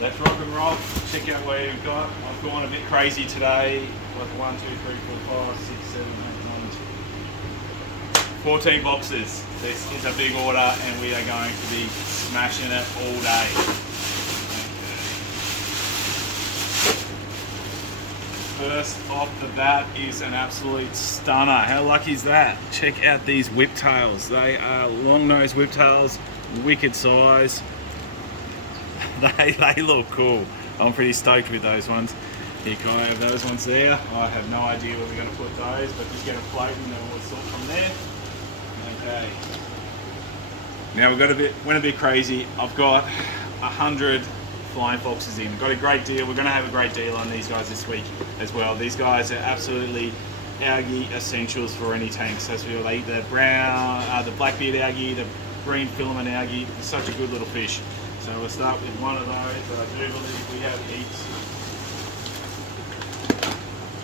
Let's rock and roll. Check out what we've got. I've gone a bit crazy today. With 1, 2, 3, 4, 5, 6, 7, 8, 9, 14 boxes. This is a big order and we are going to be smashing it all day. First off the bat is an absolute stunner. How lucky is that? Check out these whiptails. They are long-nosed whiptails, wicked size. They look cool. I'm pretty stoked with those ones. Here, can I have those ones there? I have no idea where we're going to put those, but just get them floating and we'll sort from there. Okay. Now went a bit crazy. I've got 100 flying foxes in. We've got a great deal. We're going to have a great deal on these guys this week as well. These guys are absolutely algae essentials for any tank. So we'll eat the brown, the blackbeard algae, the green filament algae. It's such a good little fish. So we'll start with one of those that I do believe we have heaps.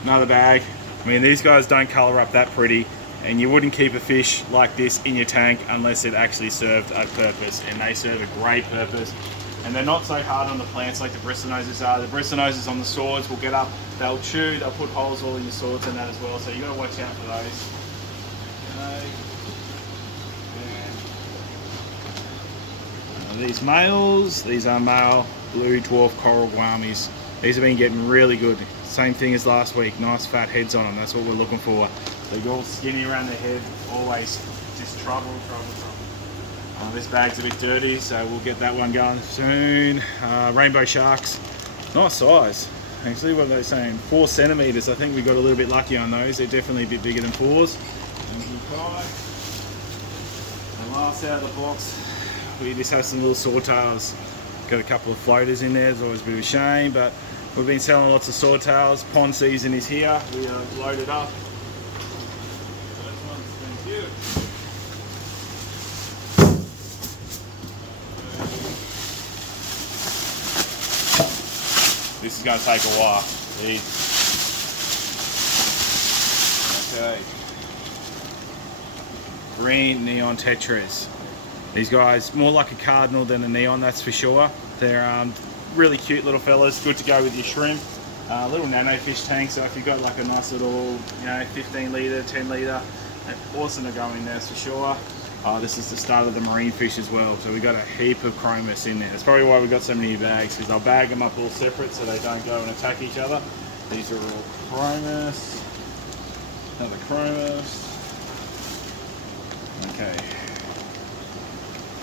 Another bag. I mean, these guys don't colour up that pretty, and you wouldn't keep a fish like this in your tank unless it actually served a purpose, and they serve a great purpose. And they're not so hard on the plants like the bristlenoses are. The bristlenoses on the swords will get up, they'll chew, they'll put holes all in your swords and that as well, so you got to watch out for those. Okay. These males, these are male blue dwarf coral guamis. These have been getting really good. Same thing as last week, nice fat heads on them, that's what we're looking for. They're all skinny around the head, always just trouble. This bag's a bit dirty, so we'll get that one going soon. Rainbow sharks, nice size. Actually, what are they saying? 4 centimeters. I think we got a little bit lucky on those. They're definitely a bit bigger than 4s. And last out of the box, we just have some little swordtails. Got a couple of floaters in there. It's always a bit of a shame, but we've been selling lots of swordtails. Pond season is here. We are loaded up. Thank you. This is going to take a while. Okay. Green neon tetras. These guys, more like a cardinal than a neon, that's for sure. They're really cute little fellas, good to go with your shrimp. Little nano fish tank, so if you've got like a nice little, 15 litre, 10 litre, awesome to go in there for sure. This is the start of the marine fish as well, so we got a heap of chromis in there. That's probably why we've got so many bags, because I'll bag them up all separate so they don't go and attack each other. These are all chromis. Another chromis. Okay.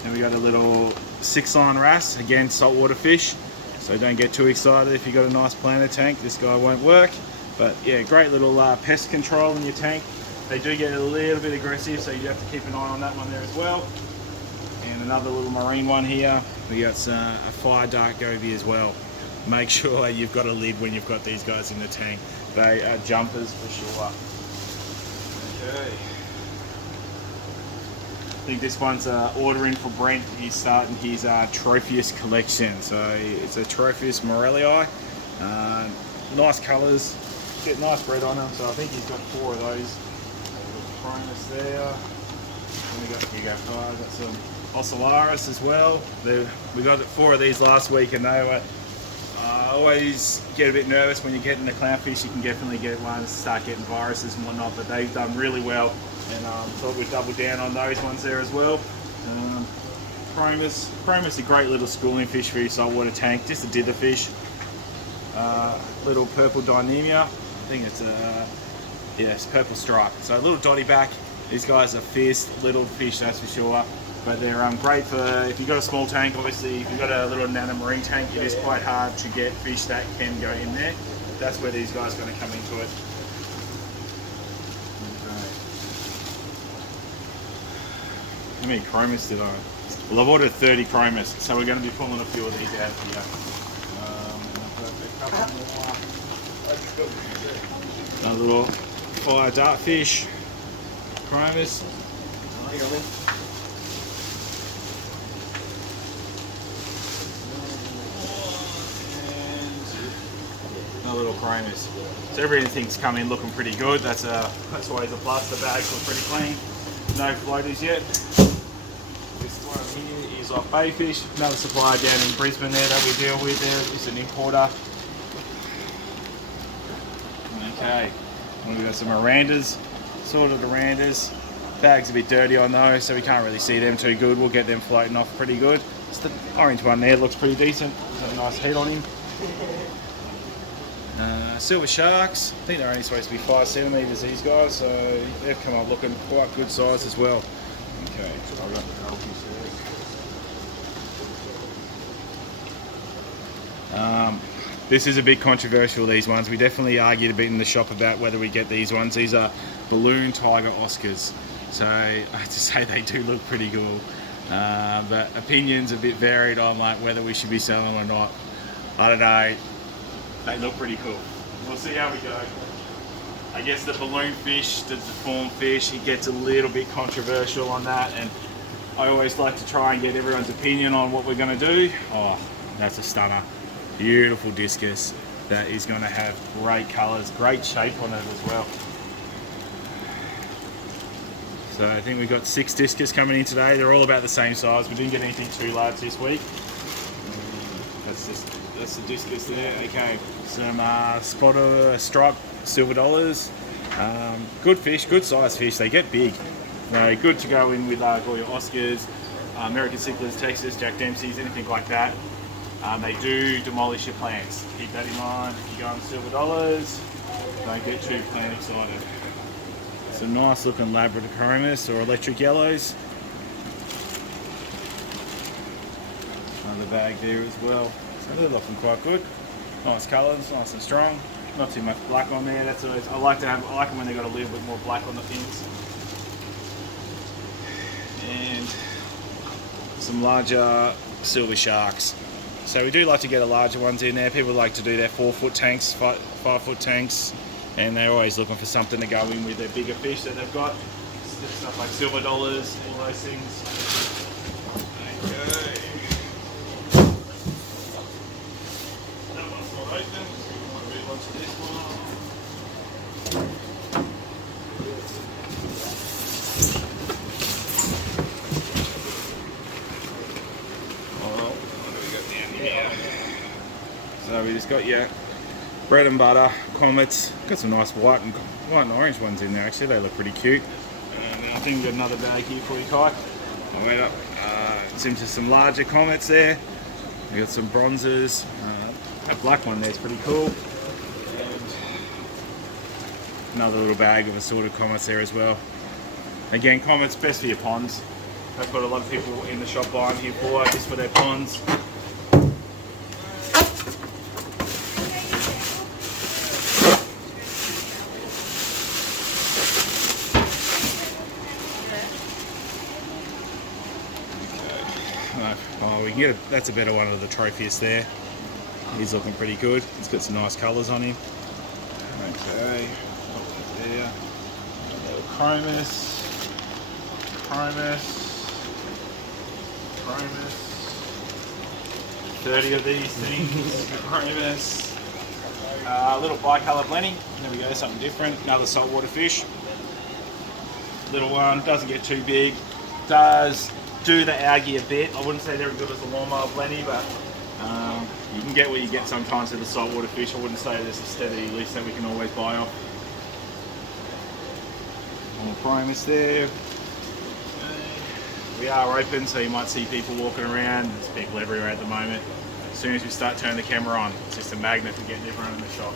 Then we got a little 6-line wrasse, again saltwater fish, so don't get too excited if you've got a nice planter tank. This guy won't work, but yeah, great little pest control in your tank. They do get a little bit aggressive, so you have to keep an eye on that one there as well. And another little marine one here. We got a fire dark goby as well. Make sure you've got a lid when you've got these guys in the tank. They are jumpers for sure. Okay. I think this one's ordering for Brent. He's starting his Tropheus collection. So it's a Tropheus morellii. Nice colours, get nice bread on them. So I think he's got 4 of those. Chromis there. And we got 5. Got some Ocellaris as well. We got 4 of these last week, and they were. I always get a bit nervous when you get into clownfish. You can definitely get ones, start getting viruses and whatnot, but they've done really well. And thought we'd double down on those ones there as well. Chromis, a great little schooling fish for your saltwater tank, just a dither fish. Little purple dynamia, I think it's it's purple stripe. So a little dotty back. These guys are fierce little fish, that's for sure. But they're great for if you've got a small tank. Obviously, if you've got a little nano marine tank, it is quite hard to get fish that can go in there. That's where these guys are going to come into it. How many chromis did I? Well, I've ordered 30 chromis, so we're going to be pulling a few of these out here. A little fire dartfish, chromis. And a little chromis. So everything's come in looking pretty good. That's always a plus. The bags look pretty clean. No floaters yet. This This one here is off Bayfish, another supplier down in Brisbane there that we deal with there. It's an importer. Okay, and we've got some Orandas, sorted Orandas. Bag's a bit dirty on those, so we can't really see them too good. We'll get them floating off pretty good. It's the orange one there, looks pretty decent. Got a nice heat on him. Silver sharks, I think they're only supposed to be 5 centimetres these guys, so they've come up looking quite good size as well. Okay, I've got the goldfish there. This is a bit controversial, these ones. We definitely argued a bit in the shop about whether we get these ones. These are balloon tiger Oscars. So I have to say they do look pretty cool. But opinions a bit varied on like whether we should be selling them or not. I don't know. They look pretty cool. We'll see how we go. I guess the balloon fish, the deformed fish, it gets a little bit controversial on that, and I always like to try and get everyone's opinion on what we're going to do. Oh, that's a stunner. Beautiful discus that is going to have great colours, great shape on it as well. So I think we've got 6 discus coming in today. They're all about the same size. We didn't get anything too large this week. That's the discus there. Okay, some striped silver dollars. Good fish, good size fish. They get big. Good to go in with all your Oscars, American cichlids, Texas, Jack Dempsey's, anything like that. They do demolish your plants. Keep that in mind. If you go on silver dollars, don't get too plant excited. Some nice looking Labradoricomus or electric yellows. Another bag there as well. So they're looking quite good. Nice colours, nice and strong. Not too much black on there. That's always, I like them when they've got a little bit more black on the fins. And some larger silver sharks. So we do like to get the larger ones in there. People like to do their 4-foot tanks, 5-foot tanks, and they're always looking for something to go in with their bigger fish that they've got. Stuff like silver dollars, all those things. Okay. That one's not open, so we want to move on to this one. So we just got your bread and butter, comets. Got some nice white and orange ones in there actually, they look pretty cute. And I think we've got another bag here for you, Kai. I went up, it's into some larger comets there. We got some bronzes. That black one there's pretty cool. And another little bag of assorted comets there as well. Again, comets best for your ponds. I've got a lot of people in the shop buying here just for their ponds. Oh, we can get that's a better one of the Trophius there. He's looking pretty good. He's got some nice colours on him. Okay, there. Chromis. 30 of these things. Chromis. A little bicolour blenny. There we go, something different. Another saltwater fish. Little one, doesn't get too big. Does do the algae a bit. I wouldn't say they're as good as the lawnmower blenny, but you can get what you get sometimes with the saltwater fish. I wouldn't say there's a steady list that we can always buy off. More Chromis there. We are open, so you might see people walking around. There's people everywhere at the moment. As soon as we start turning the camera on, it's just a magnet for getting everyone in the shop.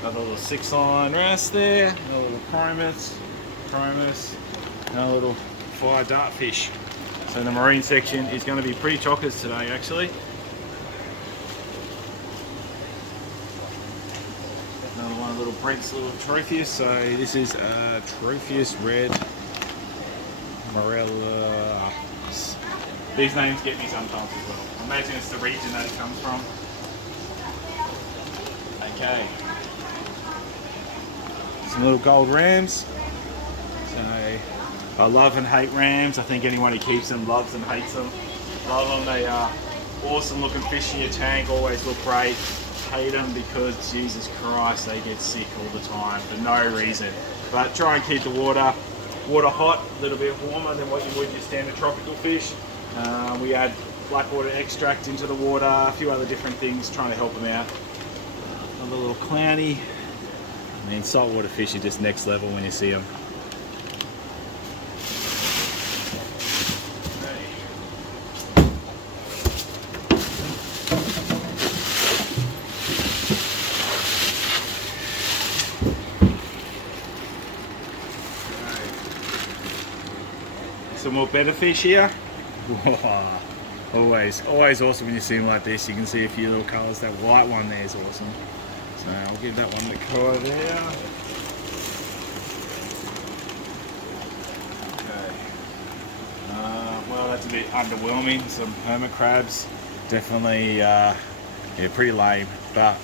Another little 6-line wrasse there, another little Chromis, another little fire dartfish. So the marine section is going to be pretty chockers today actually. Another one, little Brent's little Trophius. So this is Trophius Red Morella. These names get me sometimes as well. I imagine it's the region that it comes from. Okay. Some little gold rams. So I love and hate rams. I think anyone who keeps them loves and hates them. Love them. They are awesome looking fish in your tank. Always look great. Hate them because Jesus Christ, they get sick all the time for no reason. But try and keep the water hot, a little bit warmer than what you would your standard tropical fish. We add blackwater extract into the water, a few other different things trying to help them out. Another little clowny. I mean, saltwater fish are just next level when you see them. Some more Bettas fish here. Wow. Always awesome when you see them like this. You can see a few little colours. That white one there is awesome. So I'll give that one the colour there. Okay. Well, that's a bit underwhelming. Some hermit crabs. Definitely, yeah, pretty lame. But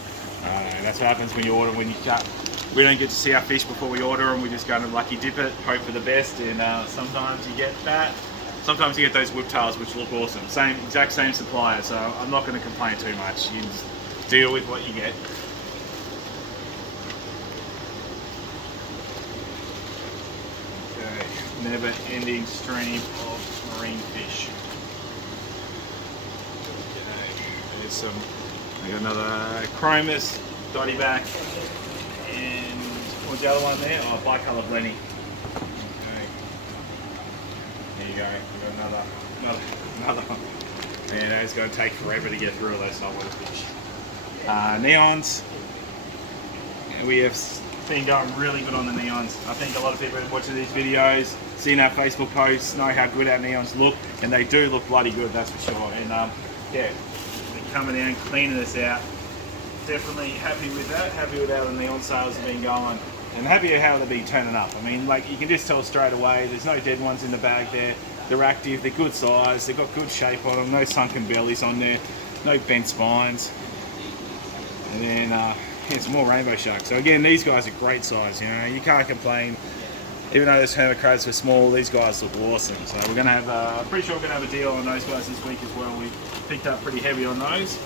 that's what happens when you order. When you cut, we don't get to see our fish before we order them. We just go and lucky dip it, hope for the best, and sometimes you get that. Sometimes you get those whiptails, which look awesome. Exact same supplier, so I'm not going to complain too much. You just deal with what you get. Okay, never-ending stream of marine fish. Okay, there's some. I got another chromis, dotty back, and what's the other one there? Oh, bicolor blenny. There you go, we've got another one. And it's going to take forever to get through all those saltwater fish. Neons, we have been going really good on the neons. I think a lot of people who are watching these videos, seeing our Facebook posts, know how good our neons look, and they do look bloody good, that's for sure. And yeah, they're coming in, cleaning us out. Definitely happy with that, happy with how the neon sales have been going. And happy at how they've been turning up. I mean, like, you can just tell straight away, there's no dead ones in the bag there. They're active, they're good size, they've got good shape on them, no sunken bellies on there, no bent spines. And then, yeah, some more rainbow sharks. So again, these guys are great size, you know, you can't complain. Even though those hermit crabs are small, these guys look awesome. So we're gonna have, I'm pretty sure we're gonna have a deal on those guys this week as well. We picked up pretty heavy on those.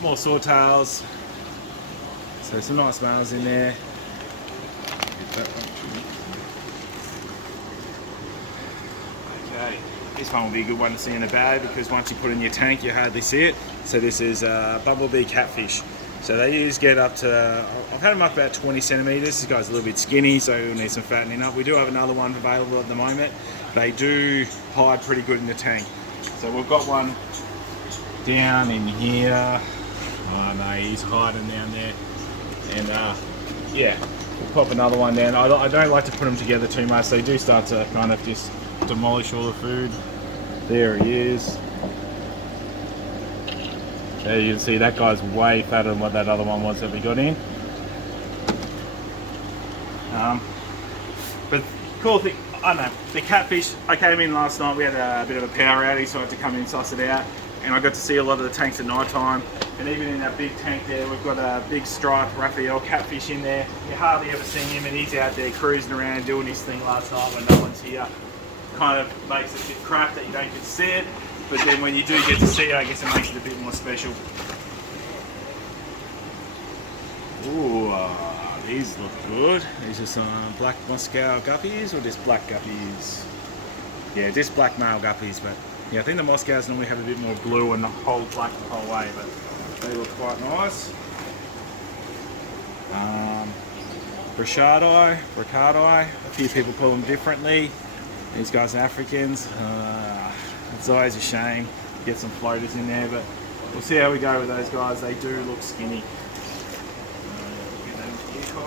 More swordtails. So some nice males in there. Okay, this one will be a good one to see in the bag because once you put it in your tank, you hardly see it. So this is bumblebee catfish. So they usually get up to, I've had them up about 20 centimeters. This guy's a little bit skinny, so we'll need some fattening up. We do have another one available at the moment. They do hide pretty good in the tank. So we've got one down in here. Oh no, he's hiding down there. And yeah, we'll pop another one down. I don't like to put them together too much. They do start to kind of just demolish all the food. There he is. There you can see that guy's way fatter than what that other one was that we got in. But cool thing, I don't know, the catfish, I came in last night, we had a bit of a power outage, so I had to come in and suss it out. And I got to see a lot of the tanks at night time. And even in that big tank there, we've got a big striped Raphael catfish in there. You hardly ever see him, and he's out there cruising around doing his thing last night when no one's here. Kind of makes it a bit crap that you don't get to see it, but then when you do get to see it, I guess it makes it a bit more special. Ooh, these look good. These are some black Moscow guppies, or just black guppies? Yeah, just black male guppies, but yeah, I think the Moscows normally have a bit more blue and the whole black the whole way, but they look quite nice. Brichardi, a few people call them differently. These guys are Africans. It's always a shame to get some floaters in there, but we'll see how we go with those guys. They do look skinny. Get that into the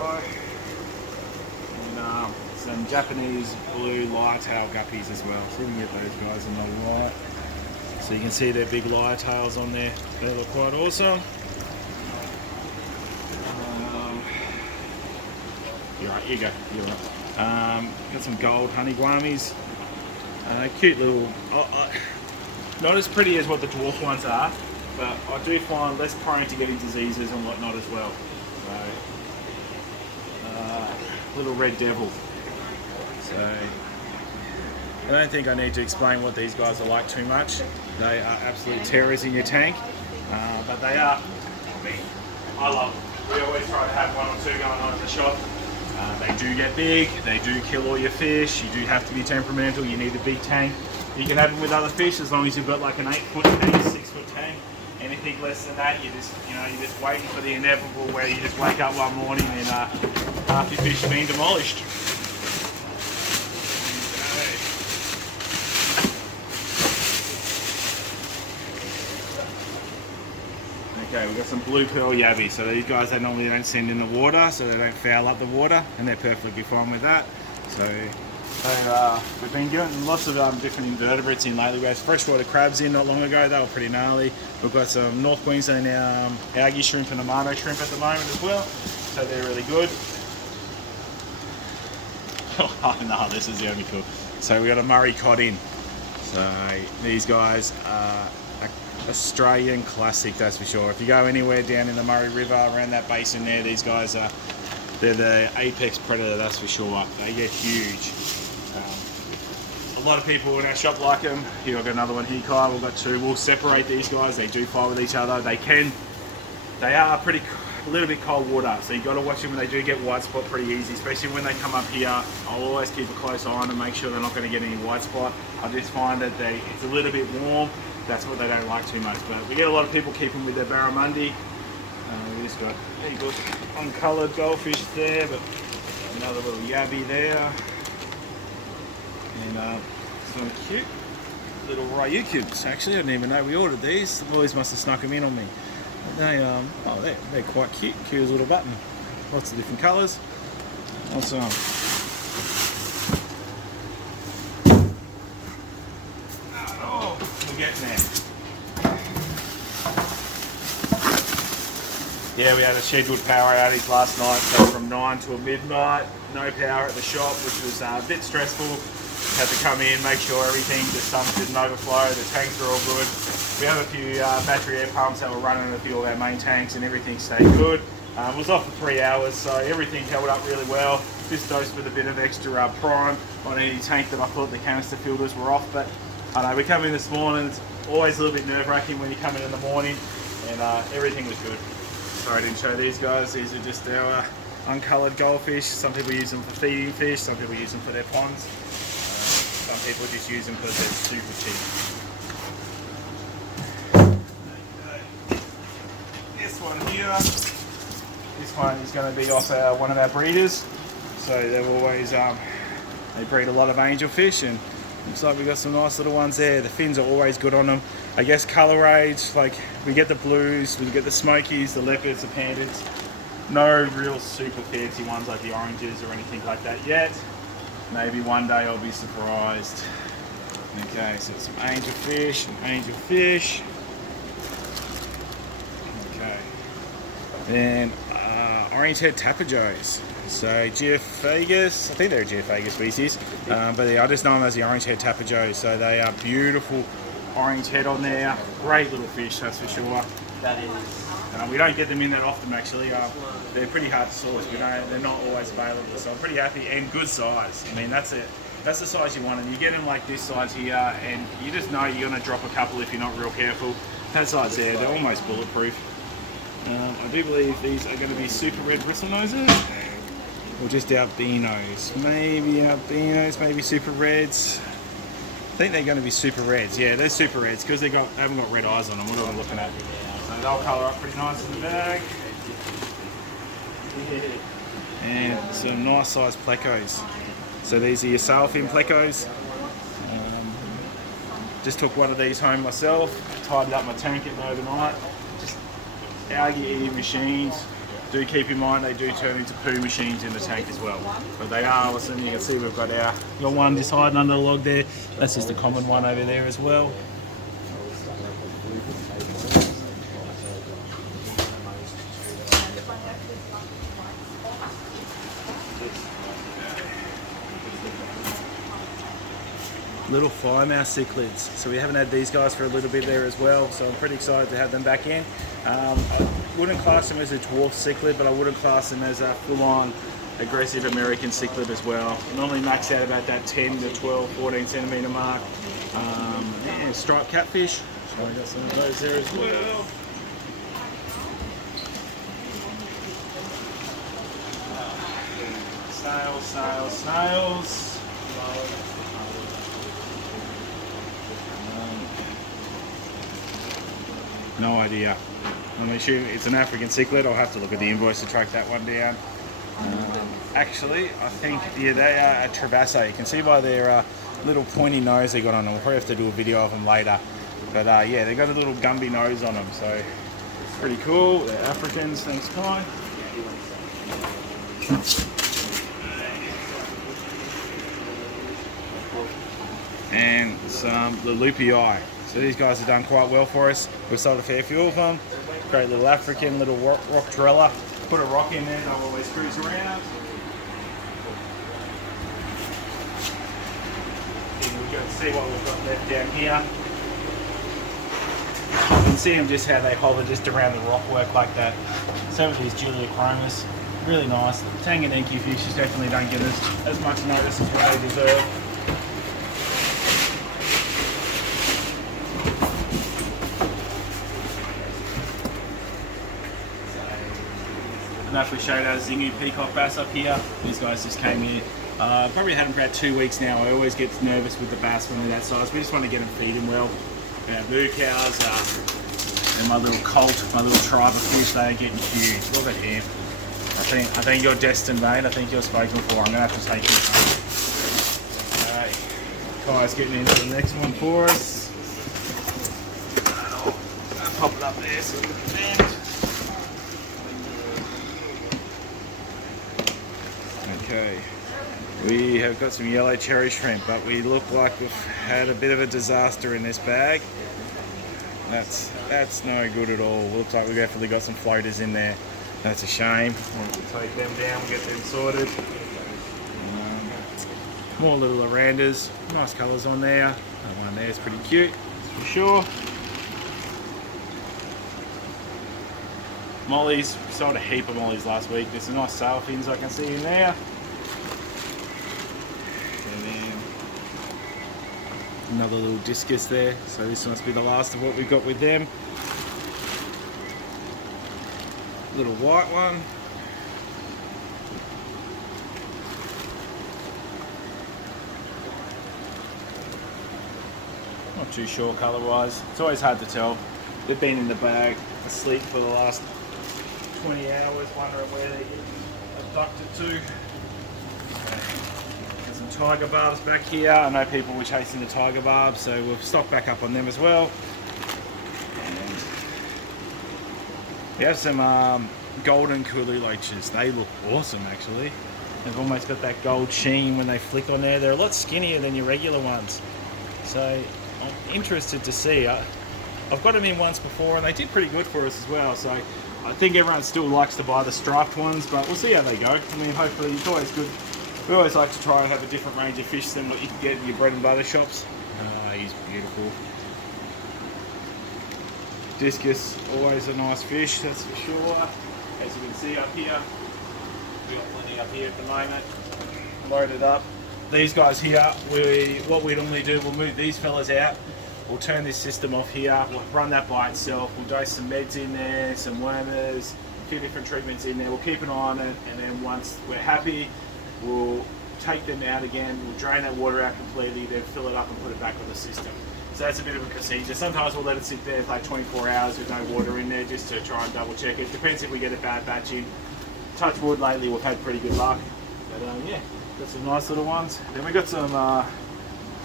and some Japanese blue lyre-tail guppies as well. So we can get those guys in the light. So you can see their big lyre tails on there. They look quite awesome. You're right, you go. You're right. Got some gold honey guamis. Cute little, not as pretty as what the dwarf ones are, but I do find less prone to getting diseases and whatnot as well. So, little red devil. So, I don't think I need to explain what these guys are like too much. They are absolute terrors in your tank, but they are, I love them. we always try to have 1 or 2 going on in the shop. They do get big, they do kill all your fish, you do have to be temperamental, you need a big tank. You can have them with other fish as long as you've got like an 8-foot tank, 6-foot tank. Anything less than that, you're just waiting for the inevitable where you just wake up one morning and half your fish have been demolished. Okay, we've got some blue pearl yabbies. So these guys, they normally don't send in the water, so they don't foul up the water, and they're perfectly fine with that. So we've been getting lots of different invertebrates in lately. We had freshwater crabs in not long ago. They were pretty gnarly. We've got some North Queensland algae shrimp and amano shrimp at the moment as well, so they're really good. Oh no, this is the only cool. So we got a Murray cod in. So these guys are Australian classic, that's for sure. If you go anywhere down in the Murray River, around that basin there, these guys are, they're the apex predator, that's for sure. They get huge. A lot of people in our shop like them. Here I've got another one here, Kai. We've got 2. We'll separate these guys. They do fight with each other. They are a little bit cold water, so you've got to watch them when they do get white spot pretty easy, especially when they come up here. I'll always keep a close eye on them, make sure they're not going to get any white spot. I just find that it's a little bit warm. That's what they don't like too much, but we get a lot of people keep them with their barramundi. We just got uncoloured goldfish there, but another little yabby there, and some cute little Ryukyus. Actually, I didn't even know we ordered these. The boys must have snuck them in on me. They're quite cute. Cute as a little button. Lots of different colours. Awesome. Getting there. Yeah, we had a scheduled power outage last night, so from 9 till midnight, no power at the shop, which was a bit stressful. Had to come in, make sure everything, the sump didn't overflow, the tanks are all good. We have a few battery air pumps that were running in a few of our main tanks, and everything stayed good. It was off for 3 hours, so everything held up really well. Just dosed with a bit of extra prime on any tank that I thought the canister filters were off, but I know we come in this morning, it's always a little bit nerve-wracking when you come in the morning, and everything was good. Sorry I didn't show these guys. These are just our uncoloured goldfish. Some people use them for feeding fish, some people use them for their ponds. Some people just use them because they're super cheap. This one here, this one is going to be off one of our breeders. So they've always, they breed a lot of angelfish, and looks like we've got some nice little ones there. The fins are always good on them. I guess colour age, like we get the blues, we get the smokies, the leopards, the pandas. No real super fancy ones like the oranges or anything like that yet. Maybe one day I'll be surprised. Okay, so some angelfish and angelfish. Okay. Then orange-head tapajos. So Geophagus, I think they're a Geophagus species, but I just know them as the orange-head tapajos. So they are beautiful orange head on there. Great little fish, that's for sure. That is. We don't get them in that often actually. They're pretty hard to source. They're not always available, so I'm pretty happy, and good size. I mean, that's it. That's the size you want, and you get them like this size here, and you just know you're going to drop a couple if you're not real careful. That size there, they're almost bulletproof. I do believe these are going to be super red bristle noses, or just albinos. Maybe albinos, maybe super reds. I think they're going to be super reds. Yeah, they're super reds because they haven't got red eyes on them. What am I looking at? So they'll colour up pretty nice in the bag. And some nice sized plecos. So these are your sailfin plecos. Just took one of these home myself, tidied up my tank in overnight. Just algae eating machines. Do keep in mind they do turn into poo machines in the tank as well. But they are awesome. You can see we've got one just hiding under the log there. That's just a common one over there as well. Little fire mouse cichlids. So we haven't had these guys for a little bit there as well, so I'm pretty excited to have them back in. I wouldn't class them as a dwarf cichlid, but I wouldn't class them as a full-on aggressive American cichlid as well. Normally max out about that 10 to 12, 14 centimetre mark. Yeah, striped catfish, so I got some of those there as well. Snails. No idea. I'm assuming it's an African cichlid. I'll have to look at the invoice to track that one down. Actually, I think, yeah, they are a Trebassa. You can see by their little pointy nose they got on them. We'll probably have to do a video of them later. But yeah, they got a little Gumby nose on them, so pretty cool. They're Africans, thanks Kai. And some Lulupii. So these guys have done quite well for us. We've sold a fair few of them. Great little African, little rock trella. Put a rock in there, they'll always cruise around. We've got to see what we've got left down here. You can see them just how they hover just around the rock work like that. Some of these Juliachromas, really nice. Tanganiki fishes definitely don't get as much notice as what they deserve. I don't know if we showed our Zingu peacock bass up here. These guys just came here. Probably had them for about 2 weeks now. I always get nervous with the bass when they're that size. We just want to get them feeding well. Our moo cows and my little colt, my little tribe of fish, they are getting huge. Look at him. I think you're destined, mate. I think you're spoken for. I'm going to have to take you home. Okay. Kai's getting into the next one for us. I'll pop it up there so we can bend. Okay, we have got some yellow cherry shrimp, but we look like we've had a bit of a disaster in this bag. That's no good at all. Looks like we've definitely got some floaters in there. That's a shame. We'll take them down, we'll get them sorted. More little Orandas, nice colours on there. That one there is pretty cute, that's for sure. Mollies, we sold a heap of mollies last week. There's some nice sail fins I can see in there. And then another little discus there. So this must be the last of what we've got with them. Little white one. Not too sure colour wise. It's always hard to tell. They've been in the bag asleep for the last 20 hours, wondering where they're getting abducted to. Got some tiger barbs back here. I know people were chasing the tiger barbs, so we've stocked back up on them as well. And we have some golden coolie loaches. They look awesome actually. They've almost got that gold sheen when they flick on there. They're a lot skinnier than your regular ones. So I'm interested to see. I've got them in once before and they did pretty good for us as well. So I think everyone still likes to buy the striped ones, but we'll see how they go. I mean, hopefully it's always good. We always like to try and have a different range of fish than what you can get in your bread and butter shops. He's beautiful. Discus, always a nice fish, that's for sure. As you can see up here, we've got plenty up here at the moment, loaded up. These guys here, what we normally do, we'll move these fellas out. We'll turn this system off here, we'll run that by itself, we'll dose some meds in there, some wormers, a few different treatments in there, we'll keep an eye on it, and then once we're happy, we'll take them out again, we'll drain that water out completely, then fill it up and put it back on the system. So that's a bit of a procedure. Sometimes we'll let it sit there for like 24 hours with no water in there just to try and double check it. Depends if we get a bad batch in. Touch wood, lately we've had pretty good luck. But yeah, got some nice little ones. Then we got some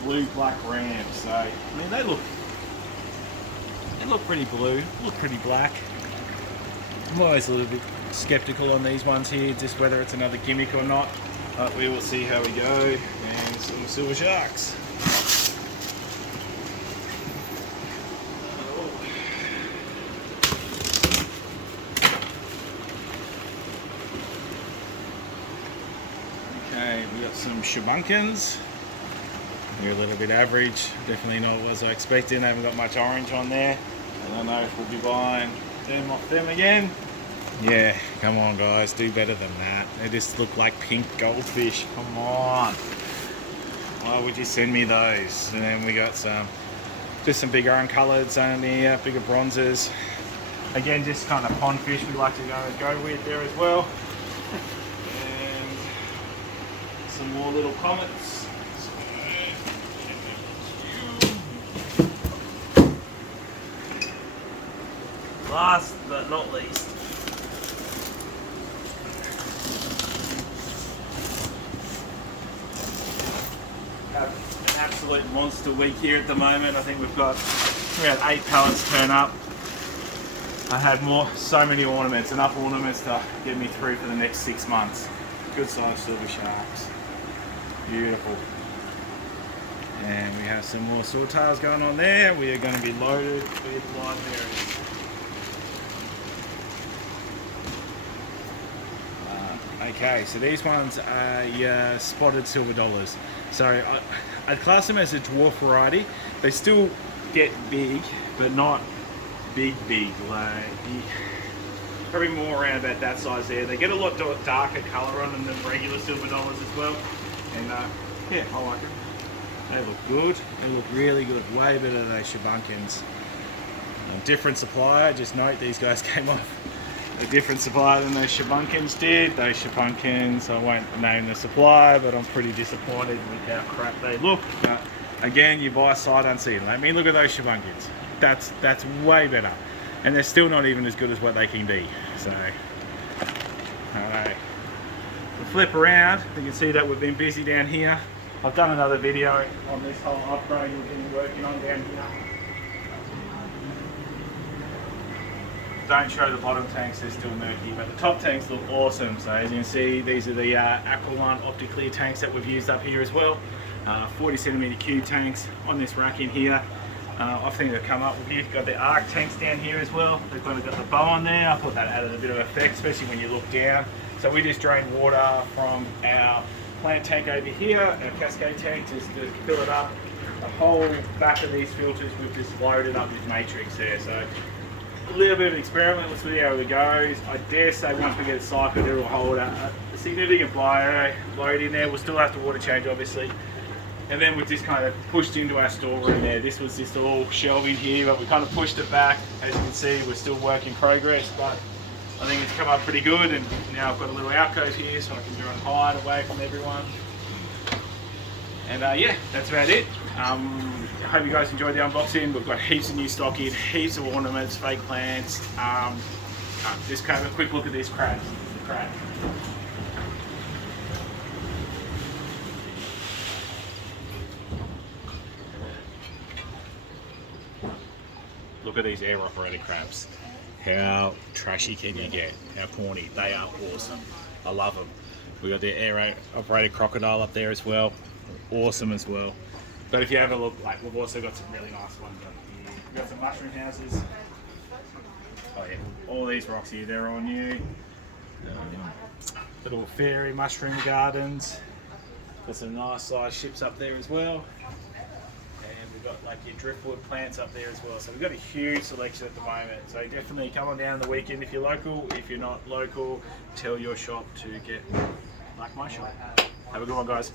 blue black rams. So I mean they look pretty blue, look pretty black. I'm always a little bit skeptical on these ones here, just whether it's another gimmick or not. But we will see how we go. And some silver sharks. Okay, we got some shabunkins. We're a little bit average, definitely not what I was expecting. They haven't got much orange on there. I don't know if we'll be buying them off them again. Yeah, come on guys, do better than that. They just look like pink goldfish, come on. Why would you send me those? And then we got just some bigger uncoloureds on here, bigger bronzes. Again, just kind of pond fish we like to go with there as well. And some more little comets. Last but not least, have an absolute monster week here at the moment. I think we've got around 8 pallets turn up. I had so many ornaments, enough ornaments to get me through for the next 6 months. Good sized silver sharks. Beautiful. And we have some more swordtails going on there. We are going to be loaded with live berries. Okay, so these ones are your spotted silver dollars. So I'd class them as a dwarf variety. They still get big, but not big, like probably more around about that size there. They get a lot darker colour on them than regular silver dollars as well. And yeah, I like them. They look good. They look really good. Way better than those Shibunkins. Different supplier. Just note these guys came off a different supplier than those Shibunkins did. Those Shibunkins, I won't name the supplier, but I'm pretty disappointed with how crap they look. Again, you buy sight unseen. Let me look at those Shibunkins. That's way better, and they're still not even as good as what they can be. So, alright, we'll flip around. You can see that we've been busy down here. I've done another video on this whole upgrade we've been working on down here. Don't show the bottom tanks, they're still murky, but the top tanks look awesome. So as you can see, these are the Aqualine Opticlear tanks that we've used up here as well. 40 centimetre cube tanks on this rack in here. I think they've come up with you. Got the arc tanks down here as well. They've got the ballon there. I thought that added a bit of effect, especially when you look down. So we just drain water from our plant tank over here, our cascade tank, just to fill it up. The whole back of these filters we've just loaded up with matrix there. So a little bit of an experiment, let's see how it goes. I dare say once we get it cycled, it will hold a significant load in there. We'll still have to water change, obviously. And then we just kind of pushed into our storeroom there. This was just all shelving here, but we kind of pushed it back. As you can see, we're still work in progress, but I think it's come up pretty good. And now I've got a little alcove here so I can go and hide away from everyone. And yeah, that's about it. I hope you guys enjoyed the unboxing. We've got heaps of new stock in, heaps of ornaments, fake plants. Just have a quick look at these crabs. Look at these air operated crabs. How trashy can you get? How corny. They are awesome. I love them. We got the air operated crocodile up there as well. Awesome as well. But if you have a look, like we've also got some really nice ones up here. We've got some mushroom houses. Oh yeah, all these rocks here, they're all new. Little fairy mushroom gardens. Got some nice sized ships up there as well. And we've got like your driftwood plants up there as well. So we've got a huge selection at the moment. So definitely come on down the weekend if you're local. If you're not local, tell your shop to get like my shop. Have a good one, guys.